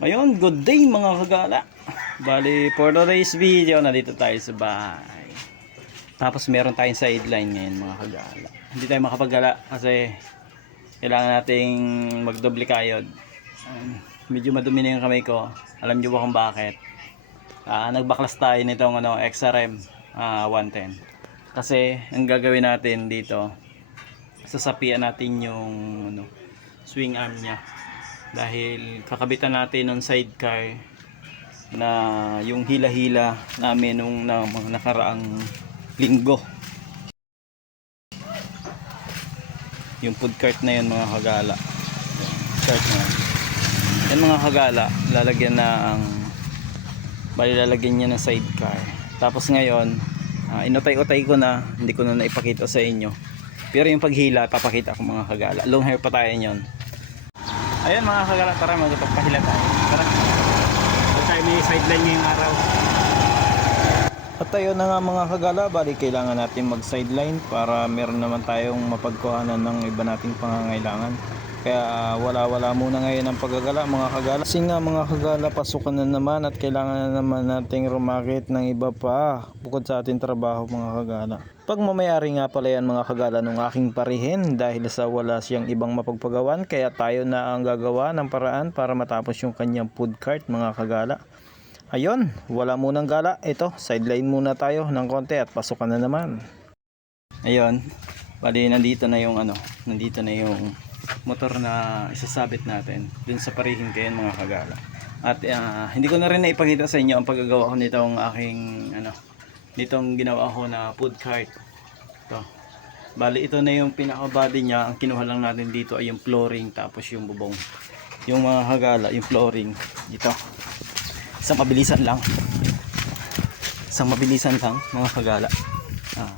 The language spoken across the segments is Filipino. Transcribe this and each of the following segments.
Ngayon, good day mga kagala. Bali, for today's video, nandito tayo sa bahay. Tapos meron tayong sideline ngayon mga kagala. Hindi tayo makapagala kasi kailangan nating magdoble kayod. Medyo madumi na yung kamay ko. Alam nyo ba kung bakit? Ah, nagbaklas tayo nitong ano, XRM ah, 110. Kasi ang gagawin natin dito, sasapian natin yung ano, swing arm niya dahil kakabitan natin ng sidecar na yung hila-hila namin nung na, nakaraang linggo. Yung food cart na yun mga kagala. Cart na yan. mga kagala lalagyan na ang bali lalagyan niya ng sidecar. Tapos ngayon ah, inutay-utay ko na hindi ko na naipakita sa inyo. Pero yung paghila papakita ko mga kagala. Long hair pa tayo nyon Ayan mga kagala, tara magpapahila tayo. Tara. Ito tayo may sideline ngayong araw. At ayun na nga mga kagala, bali kailangan natin mag sideline para meron naman tayong mapagkuhanan ng iba nating pangangailangan. Kaya ah, wala-wala muna ngayon ang paggagala mga kagala. Kasi nga mga kagala, pasukan na naman at kailangan na naman nating rumakit ng iba pa bukod sa ating trabaho mga kagala. Pagmamayari nga pala yan mga kagala ng aking parihin dahil sa wala siyang ibang mapagpagawan kaya tayo na ang gagawa ng paraan para matapos yung kanyang food cart mga kagala. Ayun, wala munang gala. Ito, sideline muna tayo ng konti at pasukan na naman. Ayun, bali nandito na yung ano, nandito na yung motor na isasabit natin dun sa parihin kayo mga kagala. At ah, hindi ko na rin naipakita sa inyo ang paggagawa ko nitong aking ano, nitong ginawa ko na food cart. Ito. Bali ito na yung pinaka body niya. Ang kinuha lang natin dito ay yung flooring tapos yung bubong. Yung mga hagala, yung flooring dito. Isang mabilisan lang. Isang mabilisan lang mga hagala. Ah,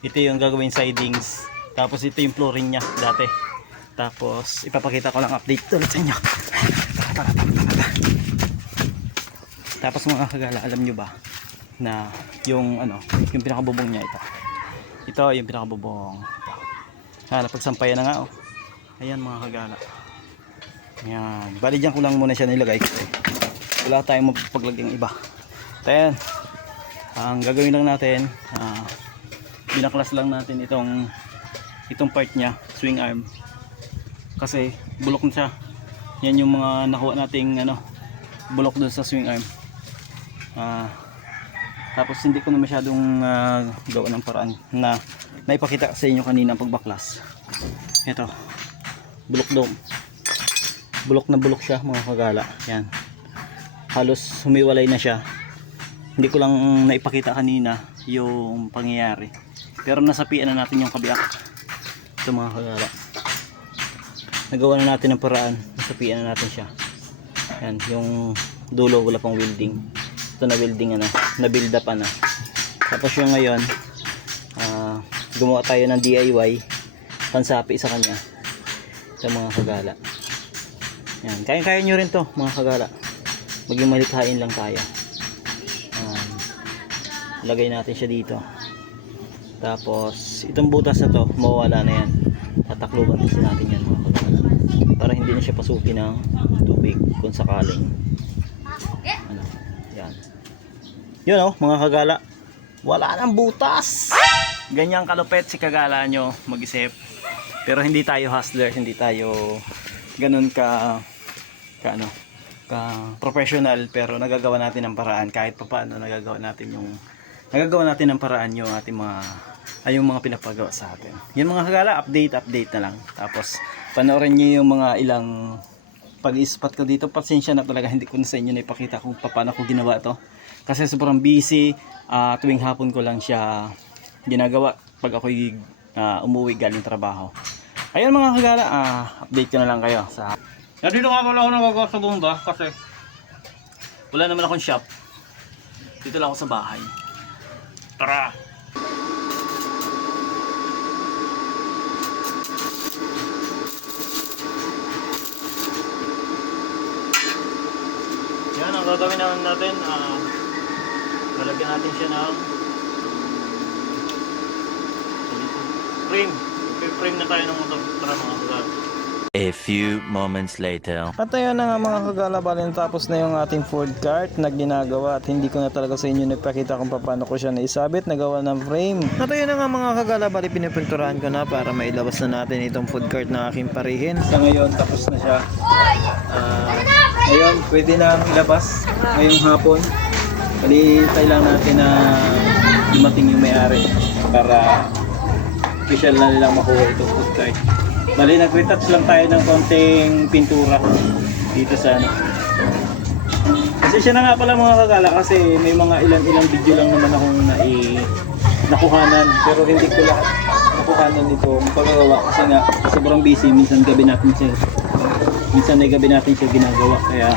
ito yung gagawin sidings. Tapos ito yung flooring niya dati. Tapos ipapakita ko lang update ulit sa inyo. Tapos mga kagala, alam nyo ba na yung ano, yung pinakabubong niya ito. Ito yung pinakabubong. Ah, napagsampayan na nga oh. Ayan mga kagala. Ayan. Bali dyan ko lang muna siya nilagay wala tayong mapaglagyang iba. Ayan. Ang gagawin lang natin, ah, binaklas lang natin itong itong part niya, swing arm. Kasi bulok na siya. Yan yung mga nakuha nating ano, bulok doon sa swing arm. Ah, tapos hindi ko na masyadong ah, gawa ng paraan na naipakita sa inyo kanina pagbaklas. Ito. Bulok daw. Bulok na bulok siya mga kagala. Yan. Halos humiwalay na siya. Hindi ko lang naipakita kanina yung pangyayari. Pero nasapian na natin yung kabiak. Ito mga kagala. Nagawa na natin ang paraan. Nasapian na natin siya. Yan. Yung dulo wala pang welding ito na building ano, na build up ano. Tapos yung ngayon, ah, gumawa tayo ng DIY pansapi sa kanya. Sa mga kagala. Yan, kaya-kaya nyo rin to mga kagala. Maging malikhain lang tayo. Um, lagay natin siya dito. Tapos, itong butas na to, mawawala na yan. Tatakluban kasi natin yan hindi na siya pasukin ng tubig kung sakaling. Ano, yan. Yun oh, mga kagala. Wala nang butas. Ganyang kalupet si kagala nyo mag-isip. Pero hindi tayo hustler, hindi tayo ganun ka ka ano, ka professional pero nagagawa natin ng paraan kahit pa paano nagagawa natin yung nagagawa natin ng paraan yung ating mga ay yung mga pinapagawa sa atin. Yun mga kagala, update, update na lang. Tapos panoorin niyo yung mga ilang pag-ispat ko dito. Pasensya na talaga hindi ko na sa inyo na ipakita kung paano ko ginawa to. Kasi sobrang busy. ah, tuwing hapon ko lang siya ginagawa pag ako'y ah, umuwi galing trabaho. Ayun mga kagala, ah, update ko na lang kayo sa Nandito nga pala ako nagagawa sa bomba kasi wala naman akong shop. Dito lang ako sa bahay. Tara! Gagawin naman natin. ah lalagyan natin siya ng frame. Frame na tayo ng motor. Tara mga kagala. A few moments later. At ayun na nga mga kagala, bali natapos na yung ating food cart na ginagawa at hindi ko na talaga sa inyo nagpakita kung paano ko siya naisabit, nagawa ng frame. At ayun na nga mga kagala, bali pinipinturahan ko na para mailabas na natin itong food cart na aking parihin. Sa ngayon, tapos na siya. Ah, ngayon, pwede na ilabas ngayong hapon. Bali, kailangan natin na dumating yung may-ari para official na nilang makuha itong food cart. Bali, nag-retouch lang tayo ng konting pintura dito sa ano. Kasi siya na nga pala mga kagala kasi may mga ilang-ilang video lang naman akong nai nakuhanan. Pero hindi ko lahat nakuhanan nito. Paggawa kasi nga sobrang busy. Minsan gabi natin siya minsan ay gabi natin siya ginagawa kaya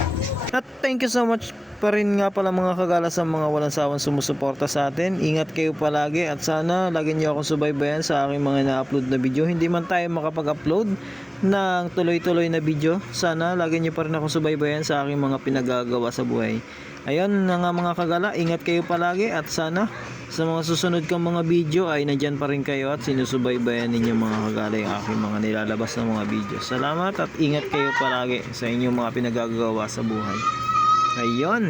at thank you so much pa rin nga pala mga kagala sa mga walang sawang sumusuporta sa atin. Ingat kayo palagi at sana lagi niyo akong subaybayan sa aking mga na-upload na video. Hindi man tayo makapag-upload ng tuloy-tuloy na video. Sana lagi niyo pa rin akong subaybayan sa aking mga pinagagawa sa buhay. Ayun na nga mga kagala, ingat kayo palagi at sana sa mga susunod kong mga video ay nandyan pa rin kayo at sinusubaybayan ninyo mga kagala yung aking mga nilalabas na mga video. Salamat at ingat kayo palagi sa inyong mga pinagagawa sa buhay. Ayun.